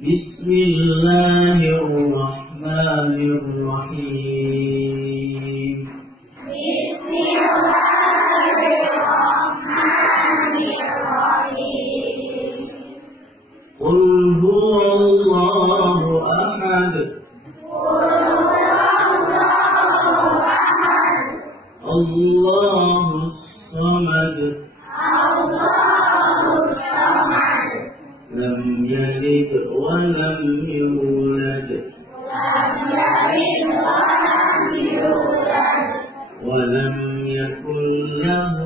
بسم الله الرحمن الرحيم بسم الله الرحمن الرحيم قل هو الله أحد قل هو الله أحد الله الصمد الله الصمد لم يلد ولم يولد لم يلد ولم يولد ولم يكن له